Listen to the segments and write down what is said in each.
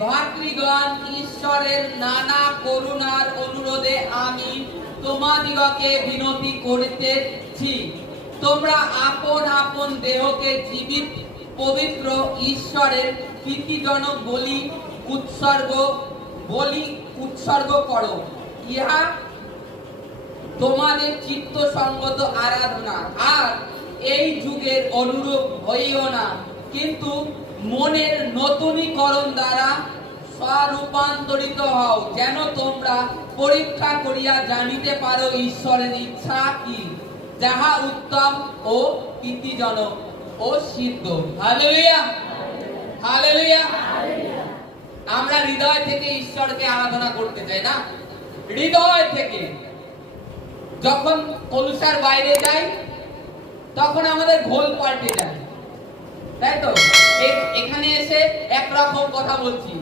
ভাতৃগণ, ঈশ্বরের নানা করুণার অনুরোধে আমি তোমাদিগকে বিনতি করিতেছি, তোমরা আপন আপন দেহকে জীবিত পবিত্র ঈশ্বরের প্রীতিজনক বলি উৎসর্গ করো, ইহা তোমাদের চিত্ত সঙ্গত আরাধনা। আর এই যুগের অনুরূপ হইও না, কিন্তু মনের নতুনীকরণ দ্বারা স্বরূপান্তরিত হও, যেন তোমরা পরীক্ষা করিয়া জানিতে পারো ঈশ্বরের ইচ্ছা কি, যাহা উত্তম ও প্রীতিজনক ও সিদ্ধ। Hallelujah, hallelujah. আমরা হৃদয় থেকে ঈশ্বরকে আরাধনা করতে চাই না, হৃদয় থেকে। যখন কলুসার বাইরে যাই তখন আমাদের ঘোল পাল্টে যায়, তাই তো? এখানে এসে একরকম কথা বলছি,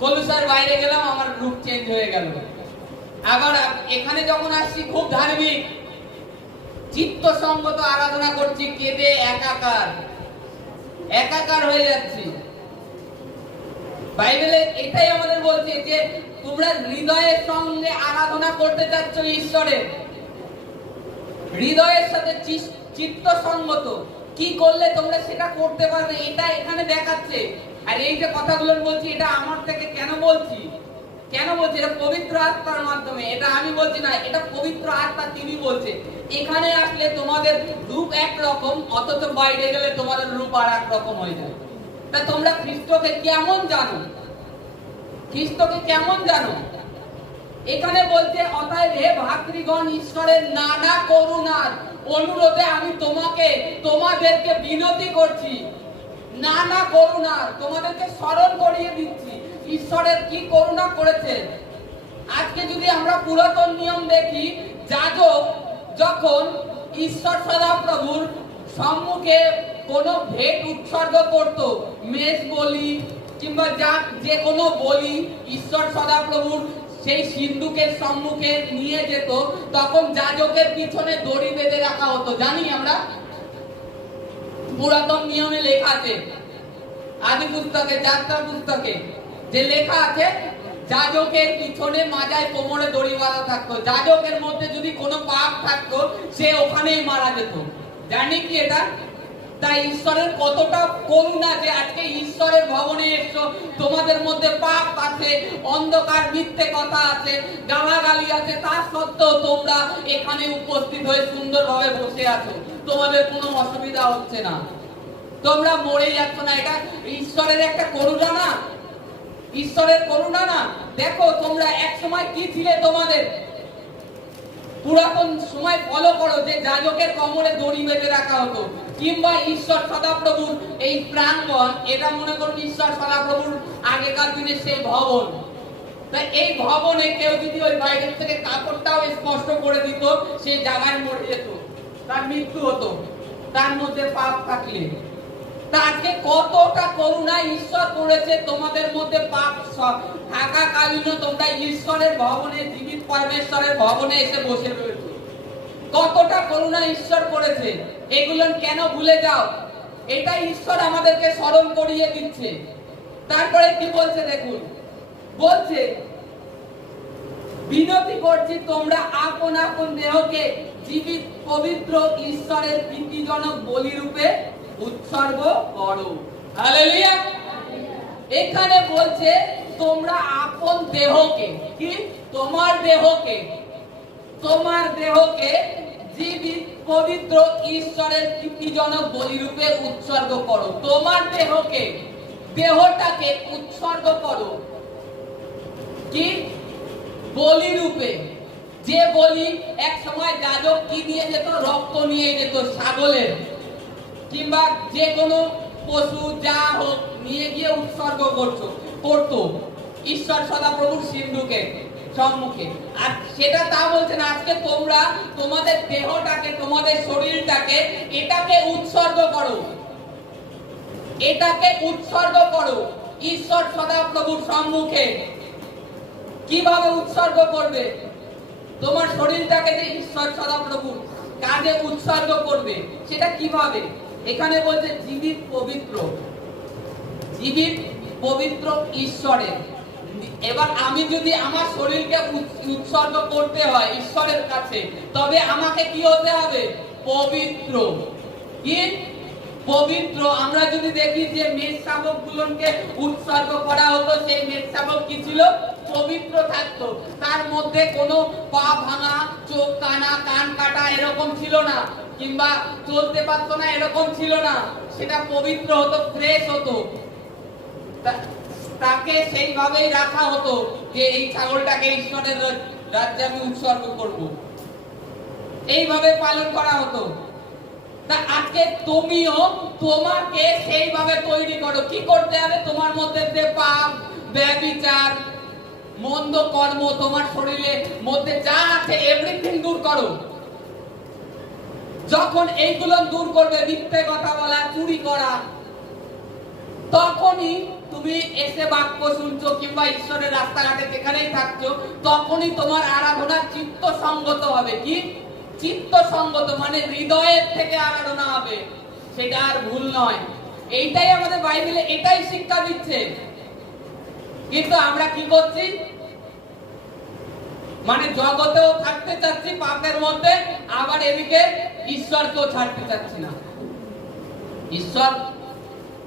কলুসার বাইরে গেলাম আমার রূপ চেঞ্জ হয়ে গেল। আবার এখানে যখন আসছি খুব ধার্মিক, চিত্ত সঙ্গত আরাধনা করছি, কেঁদে একাকার হয়ে যাচ্ছি। বাইবেলে এটাই আমাদের বলছে যে তোমরা হৃদয়ের সঙ্গে আরাধনা করতে চাচ্ছ ঈশ্বরের, হৃদয়ের সাথে চিত্ত সঙ্গত কি করলে তোমরা সেটা করতে পারবে, এটা এখানে দেখাচ্ছে। আর এই যে কথাগুলো বলছি, এটা আমার থেকে কেন বলছি, এটা পবিত্র আত্মার মাধ্যমে। এটা আমি বলছি না, এটা পবিত্র আত্মা তিনি বলছে। এখানে আসলে তোমাদের রূপ একরকম, অথচ বাইরে গেলে তোমাদের রূপ আর এক রকম হয়ে যায়। তা তোমরা খ্রিস্টকে কেমন জানো, খ্রিস্টকে কেমন জানো? এখানে বলছে, অতএব হে ভাতৃগণ, ঈশ্বরের নানা করুণার অনুরোধে আমি তোমাদেরকে বিনতি করছি। নানা করুণার, তোমাদেরকে স্মরণ করিয়ে দিচ্ছি ঈশ্বরের কি করুণা করেছে। আজকে যদি আমরা পুরাতন নিয়ম দেখি, যাজক যখন ঈশ্বর সদাপ্রভুর সম্মুখে কোনো ভেট উৎসর্গ করত, মেষ বলি কিংবা যে কোনো বলি ঈশ্বর সদাপ্রভুর সেই সিন্ধুকের সম্মুখে নিয়ে যেত, তখন যাজকের পিছনে দড়ি বেঁধে রাখা হতো। জানি আমরা, পুরাতন নিয়মে লেখা আছে, আদি পুস্তকে, যাত্রা পুস্তকে যে লেখা আছে, যাজকের পিছনে মাজায় কোমরে দড়ি বাঁধা থাকতো। যাজকের মধ্যে যদি কোনো পাপ থাকতো, সে ওখানেই মারা যেত। জানি কি এটা? তাই ঈশ্বরের কতটা করুণা যে আজকে ঈশ্বরের ভবনে এসছো, তোমাদের মধ্যে পাপ আছে, অন্ধকার, মিথ্যে কথা আছে, গালাগালি আছে, তা সত্ত্বেও তোমরা এখানে উপস্থিত হয়ে সুন্দরভাবে বসে আছো, তোমাদের কোনো অসুবিধা হচ্ছে না, তোমরা মরে যাচ্ছ না। এটা ঈশ্বরের একটা করুণা না, ঈশ্বরের করুণা না? দেখো তোমরা এক সময় কি ছিলে, তোমাদের পুরাতন সময় ফলো করো, যে যাজকের কোমরে দড়ি বেঁধে রাখা হতো, কিংবা ঈশ্বর সদাপ্রভুর এই প্রাঙ্গণ, এটা মনে করুন ঈশ্বর সদাপ্রভুর আগেকার দিনে সেই ভবন। তাই এই ভবনে কেউ যদি ওই বাইরের থেকে কাপড়টাও স্পষ্ট করে দিত, সেই জায়গায় মরে যেত, তার মৃত্যু হতো, তার মধ্যে পাপ থাকলে। তা আজকে কতটা করুণা ঈশ্বর করেছে, তোমাদের মধ্যে পাপ থাকাকালীন তোমরা ঈশ্বরের ভবনে, জীবিত পরমেশ্বরের ভবনে এসে বসে রয়েছে। কতটা করুণা ঈশ্বর করেছে, এগুলো কেন ভুলে যাও? এটা ঈশ্বর আমাদেরকে স্মরণ করিয়ে দিচ্ছে। তারপরে কি বলছে দেখুন, বলছে, বিনতি করছি তোমরা আপন আপন দেহকে জীবিত পবিত্র ঈশ্বরের প্রীতিজনক বলি রূপে উৎসর্গ করো। হালেলুয়া। এখানে বলছে তোমরা আপন দেহকে, কি তোমার দেহকে জীবিত পবিত্র ঈশ্বরের প্রীতিজনক বলি রূপে উৎসর্গ করো। তোমার দেহটাকে উৎসর্গ করো কি বলি রূপে। যে বলি এক সময় যাজক কি নিয়ে যেত, রক্ত নিয়ে যেত ছাগলের কিংবা যে কোনো পশু যা হোক নিয়ে গিয়ে উৎসর্গ করতো ঈশ্বর সদাপ্রভুর সিন্ধুকে সম্মুখে। আর সেটা তা বলছে না, আজকে তোমরা তোমাদের দেহটাকে, তোমাদের শরীরটাকে, এটাকে উৎসর্গ করো ঈশ্বর সদাপ্রভুর সম্মুখে। কিভাবে উৎসর্গ করবে? তোমার শরীরটাকে যে ঈশ্বর সদাপ্রভুর কাজে উৎসর্গ করবে, সেটা কিভাবে? এখানে বলছে জীবিত পবিত্র ঈশ্বরের। এবার আমি যদি আমার শরীরকে উৎসর্গ করতে হয় ঈশ্বরের কাছে, তবে আমাকে কি হতে হবে? পবিত্র। কি পবিত্র? আমরা যদি দেখি যে মেষশাবক গুলোকে উৎসর্গ করা হতো, সেই মেষশাবক কি ছিল? পবিত্র থাকতো। তার মধ্যে কোনো পা ভাঙা, চোখ কানা, কান কাটা এরকম ছিল না, কিংবা চলতে পারতো না এরকম ছিল না। সেটা পবিত্র হতো, ফ্রেশ হতো। তাকে সেইভাবেই রাখা হতো যে এই ছাগলটাকে ঈশ্বরের রাজ্যে আমি উৎসর্গ করব, এইভাবে পালন করা হতো। তা আজকে তুমিও তোমাকে সেইভাবে তৈরি করো। কি করতে হবে? তোমার মধ্যে যে পাপ, ব্যভিচার, মন্দ কর্ম, তোমার শরীরের মধ্যে যা আছে এভরিথিং দূর করো। যখন এইগুলো দূর করবে, মিথ্যে কথা বলা, চুরি করা, তখনই তুমি এসে বাক্য শুনছো কিংবা ঈশ্বরের রাস্তাঘাটে যেখানেই থাকছো, তখনই তোমার আরাধনা চিত্ত সঙ্গত হবে। কি চিত্ত সঙ্গত? মানে হৃদয়ের থেকে আরাধনা হবে, সেটা আর ভুল নয়। এইটাই আমাদের বাইবেলে এটাই শিক্ষা দিচ্ছে। কিন্তু আমরা কি করছি? মানে জগতেও থাকতে চাচ্ছি পাপের মধ্যে, আবার এদিকে ঈশ্বরকেও ছাড়তে চাচ্ছি না। ঈশ্বর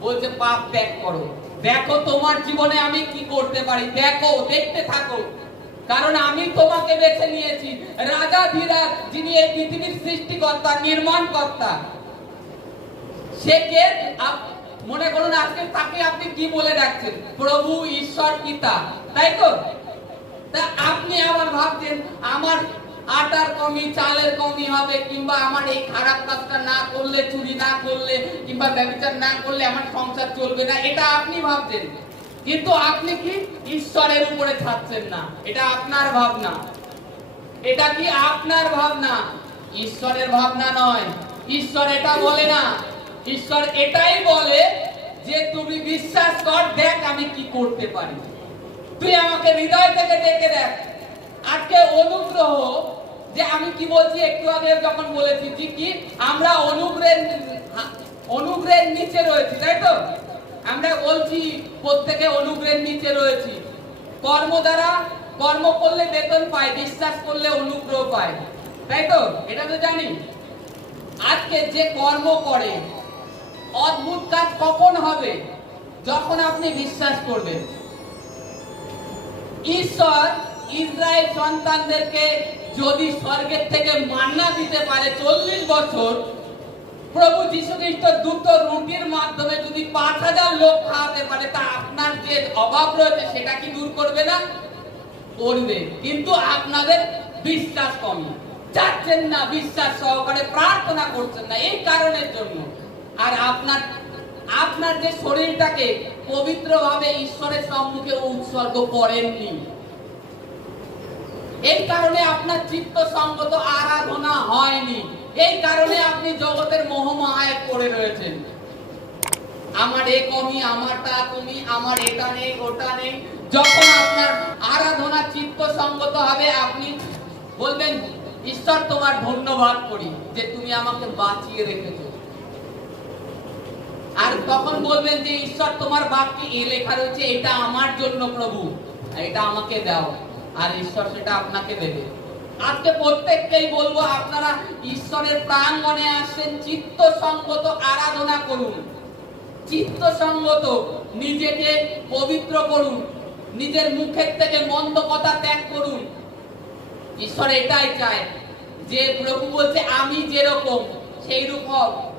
বলছে পাপ ত্যাগ করো, দেখো তোমার জীবনে আমি কি করতে পারি, দেখো, দেখতে থাকো। কারণ আমি তোমাকে বেছে নিয়েছি, রাজা ধীরাজ, যিনি এই পৃথিবীর সৃষ্টিকর্তা, নির্মাণকর্তা। সে কে? মনে করুন আজকে তাকে আপনি কি বলে ডাকছেন? প্রভু, ঈশ্বর, পিতা, তাই তো? তা আপনি আবার ভাবছেন আমার আটার কমি, চালের কমি হবে, কিংবা আমার এই খারাপ কাজটা না করলে, চুরি না করলে, কিংবা ব্যভিচার না করলে আমার সংসার চলবে না, এটা আপনি ভাবছেন। কিন্তু আপনি কি ঈশ্বরের উপরে থাকছেন না। এটা আপনার ভাবনা। এটা কি আপনার ভাবনা? ঈশ্বরের ভাবনা নয়। ঈশ্বর এটা বলে না। ঈশ্বর এটাই বলে যে তুমি বিশ্বাস কর, দেখ আমি কি করতে পারি। তুই আমাকে হৃদয় থেকে দেখে দেখ। আজকে অনুগ্রহ, যে আমি কি বলছি একটু আগে যখন বলেছি যে কি আমরা অনুগ্রহের নিচে রয়েছি, তাই তো? আমরা বলছি প্রত্যেকে অনুগ্রহের নিচে রয়েছি। কর্ম দ্বারা, কর্ম করলে বেতন পায়, বিশ্বাস করলে অনুগ্রহ পায়, তাই তো? এটা তো জানি। আজকে যে কর্ম করে, অদ্ভুত কাজ কখন হবে? যখন আপনি বিশ্বাস করবেন। ঈশ্বর ইসরায়েল সন্তানদেরকে যদি স্বর্গের থেকে মান্না দিতে পারে 40 বছর, প্রভু যীশু খ্রিস্ট দুটো রুটির মাধ্যমে যদি 5000 লোক খাওয়াতে পারে, তা আপনার যে অভাব রয়েছে সেটা কি দূর করবে না? করবে। কিন্তু আপনাদের বিশ্বাস কম, চাচ্ছেন না, বিশ্বাস সহকারে প্রার্থনা করছেন না, এই কারণের জন্য। আর আপনার যে শরীরটাকে পবিত্রভাবে ঈশ্বরের সম্মুখে উৎসর্গ করেননি, এই কারণে আপনার চিত্ত সঙ্গত আরাধনা হয়নি। এই কারণে আপনি জগতের মোহমায়ায় পড়ে রয়েছেন। আমার এ কমি, আমার তা কমি, আমার এটা নেই, ওটা নেই। যখন আপনার আরাধনা চিত্ত সঙ্গত হবে, আপনি বলবেন ঈশ্বর তোমার ধন্যবাদ করি যে তুমি আমাকে বাঁচিয়ে রেখেছো। আর তখন বলবেন যে ঈশ্বর তোমার বাক্যে এ লেখা রয়েছে, এটা আমার জন্য প্রভু, এটা আমাকে দাও। আর ঈশ্বর সেটা আপনাকে দেবে। আজকে প্রত্যেককেই বলবো, আপনারা ঈশ্বরের প্রাঙ্গণে আসেন, চিত্ত সঙ্গত আরাধনা করুন। চিত্ত সঙ্গত, নিজেকে পবিত্র করুন, নিজের মুখের থেকে মন্দ কথা ত্যাগ করুন। ঈশ্বর এটাই চায় যে প্রভু বলছে আমি যেরকম সেই রূপ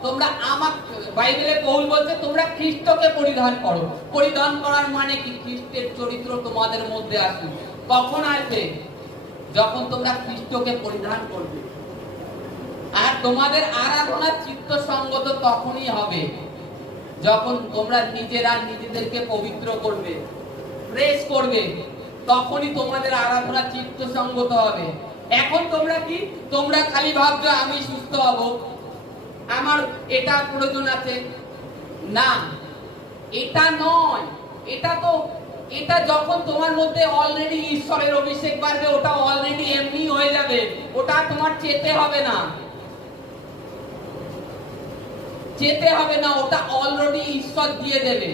তোমরা আমাকে, বাইবেলে পৌল বলছে তোমরা খ্রিস্টকে পরিধান করো। পরিধান করার মানে কি? খ্রিস্টের চরিত্র তোমাদের মধ্যে আসবে। কখন আসবে? যখন তোমরা খ্রিস্টকে পরিধান করবে। আর তোমাদের আরাধনা চিত্ত সঙ্গত তখনই হবে যখন তোমরা নিজেরা নিজেদেরকে পবিত্র করবে, প্রেস করবে, তখনই তোমাদের আরাধনা চিত্ত সঙ্গত হবে। এখন তোমরা কি? তোমরা খালি ভাবছো আমি সুস্থ হব, আমার এটা প্রয়োজন আছে। না, এটা নয়। এটা যখন তোমার মধ্যে অলরেডি ঈশ্বরের অভিষেক বাড়বে, ওটা অলরেডি এমনি হয়ে যাবে। ওটা তোমার চেতে হবে না, ওটা অলরেডি ঈশ্বর দিয়ে দেবে।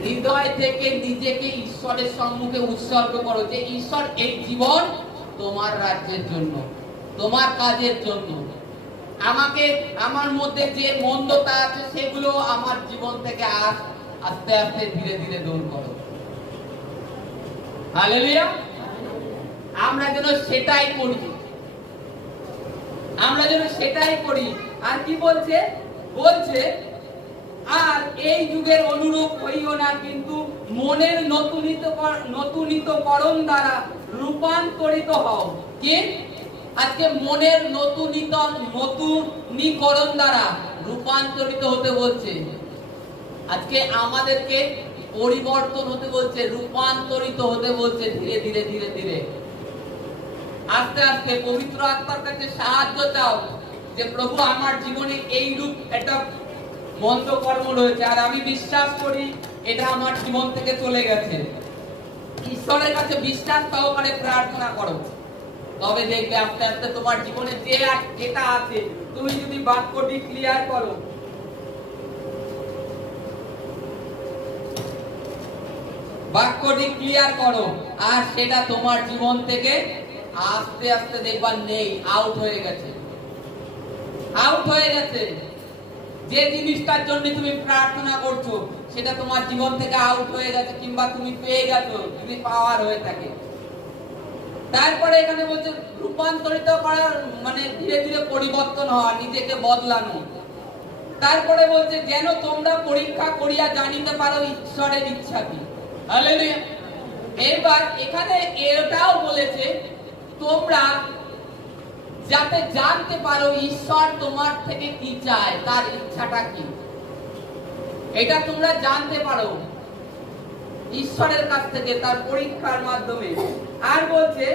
হৃদয় থেকে নিজেকে ঈশ্বরের সম্মুখে উৎসর্গ করো যে ঈশ্বর, এই জীবন তোমার রাজ্যের জন্য, তোমার কাজের জন্য। আমাকে, আমার মধ্যে যে মন্দতা আছে সেগুলো আমার জীবন থেকে আস্তে আস্তে ধীরে ধীরে দূর করো। হালেলুয়া। আমরা যেন সেটাই করি, আমরা যেন সেটাই করি। আর কি বলছে? বলছে আর এই যুগের অনুরূপ হইও না, কিন্তু মনের নতুনিতকরণ দ্বারা রূপান্তরিত হও। কি? আজকে মনের নতুনীকরণ দ্বারা রূপান্তরিত হতে বলছে। আজকে আমাদেরকে পরিবর্তন হতে বলছে, রূপান্তরিত হতে বলছে ধীরে ধীরে ধীরে ধীরে, আস্তে আস্তে। পবিত্র আত্মার কাছে সাহায্য চাও যে প্রভু, আমার জীবনে এইরূপ একটা মন্দ কর্ম রয়েছে আর আমি বিশ্বাস করি এটা আমার জীবন থেকে চলে গেছে। ঈশ্বরের কাছে বিশ্বাস সহকারে প্রার্থনা করো, তবে দেখবে আস্তে আস্তে তোমার জীবনে যেটা আছে, তুমি যদি বাক্যটি ক্লিয়ার করো, বাক্যটি ক্লিয়ার করো, আর সেটা তোমার জীবন থেকে আস্তে আস্তে দেখবা নেই, আউট হয়ে গেছে, আউট হয়ে গেছে। যে জিনিসটার জন্য তুমি প্রার্থনা করছো সেটা তোমার জীবন থেকে আউট হয়ে গেছে, কিংবা তুমি পেয়ে গেছো যদি পাওয়ার হয়ে থাকে। তারপরে এখানে বলছে রূপান্তরিত করার মানে ধীরে ধীরে পরিবর্তন হওয়া, নিজেকে বদলানো। তারপরে বলছে যেন তোমরা পরীক্ষা করিয়া জানিতে পারো ঈশ্বরের ইচ্ছা কি। হালেলুয়া। এবার এখানে এটাও বলেছে তোমরা যাতে জানতে পারো ঈশ্বর তোমার থেকে কি চায়, তার ইচ্ছাটা কি, এটা তোমরা জানতে পারো ঈশ্বরের কাছ থেকে, তার পরীক্ষার মাধ্যমে। আর বলছে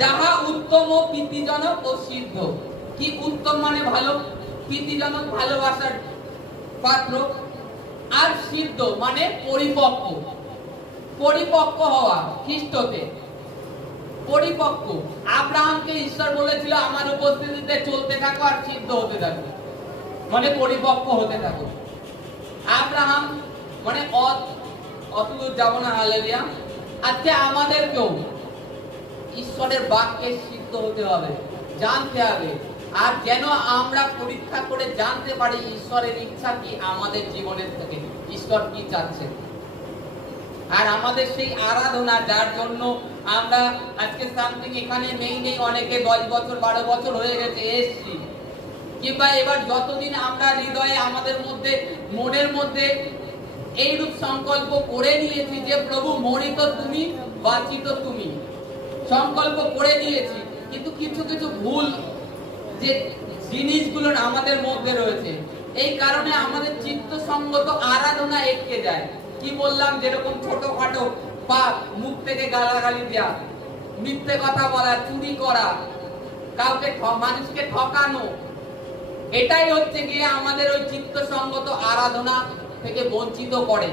যাহা উত্তম ও প্রীতিজনক ও সিদ্ধ। কি উত্তম মানে ভালো, প্রীতিজনক ভালোবাসার পাত্র, আর সিদ্ধ মানে পরিপক্ক, পরিপক্ক হওয়া খ্রিস্টতে, পরিপক্ক। আব্রাহামকে ঈশ্বর বলেছিল আমার উপস্থিতিতে চলতে থাকো আর সিদ্ধ হতে থাকো, মানে পরিপক্ক হতে থাকো। আব্রাহাম মানে অতদূর যাব না। হালেলুয়া। আজকে আমাদেরকেও ঈশ্বরের বাক্যে সিদ্ধ হতে হবে, জানতে হবে, আর যেন আমরা পরীক্ষা করে জানতে পারি ঈশ্বরের ইচ্ছা কি আমাদের জীবনের থেকে, ঈশ্বর কি চাচ্ছেন। আর আমাদের সেই আরাধনা যার জন্য আমরা আজকে সামথিং এখানে নেই, অনেকে 10 বছর 12 বছর হয়ে গেছে এসছি, কিংবা এবার যতদিন আমরা হৃদয়ে আমাদের মধ্যে মনের মধ্যে এইরূপ সংকল্প করে নিয়েছি যে প্রভু মরিত তুমি, বাঁচিত তুমি, সংকল্প করে নিয়েছি, কিন্তু কিছু কিছু ভুল যে জিনিসগুলো আমাদের মধ্যে রয়েছে, এই কারণে আমাদের চিত্ত সঙ্গত আরাধনা এটকে যায়। কি বললাম, যেরকম ছোটখাটো পাপ, মুখ থেকে গালাগালি দেওয়া, মিথ্যে কথা বলা, চুরি করা, কাউকে মানুষকে ঠকানো, এটাই হচ্ছে গিয়ে আমাদের ওই চিত্ত সঙ্গত আরাধনা থেকে বঞ্চিত করে।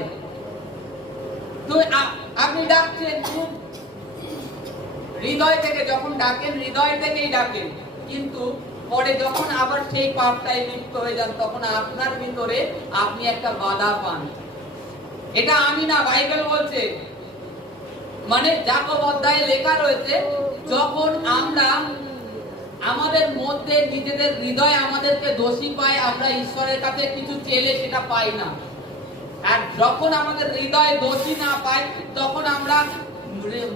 তো আপনি ডাকছেন খুব হৃদয় থেকে, যখন ডাকেন হৃদয় থেকেই ডাকেন, কিন্তু পরে যখন আবার সেই পাপটায় লিপ্ত হয়ে যান তখন আপনার ভিতরে আপনি একটা বাধা পান। এটা আমি না, বাইবেল বলছে, মানে যাকব অধ্যায়ে লেখা রয়েছে, যখন আমরা আমাদের মধ্যে নিজেদের হৃদয় আমাদেরকে দোষী পায়, আমরা ঈশ্বরের কাছে কিছু চেলে সেটা পাই না। আর যখন আমাদের হৃদয় দোষী না পায় তখন আমরা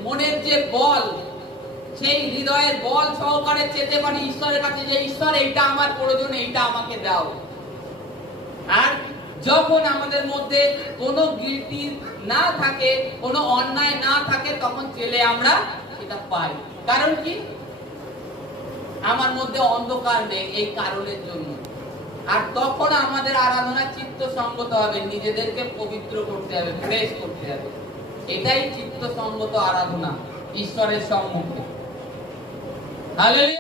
মনের যে বল, সেই হৃদয়ের বল সহকারে চেতে পারি ঈশ্বরের কাছে যে ঈশ্বর এইটা আমার প্রয়োজন, এইটা আমাকে দাও। আর যখন আমাদের মধ্যে কোনো গিল্টি না থাকে, কোনো অন্যায় না থাকে, তখন চেলে আমরা সেটা পাই। কারণ কি? আমার মধ্যে অন্ধকার নেই, এই কারণের জন্য। আর তখন আমাদের আরাধনা চিত্ত সঙ্গত হবে, নিজেদেরকে পবিত্র করতে হবে, ফ্রেশ করতে হবে। এটাই চিত্ত সঙ্গত আরাধনা ঈশ্বরের সম্মুখে। হালেলুয়া।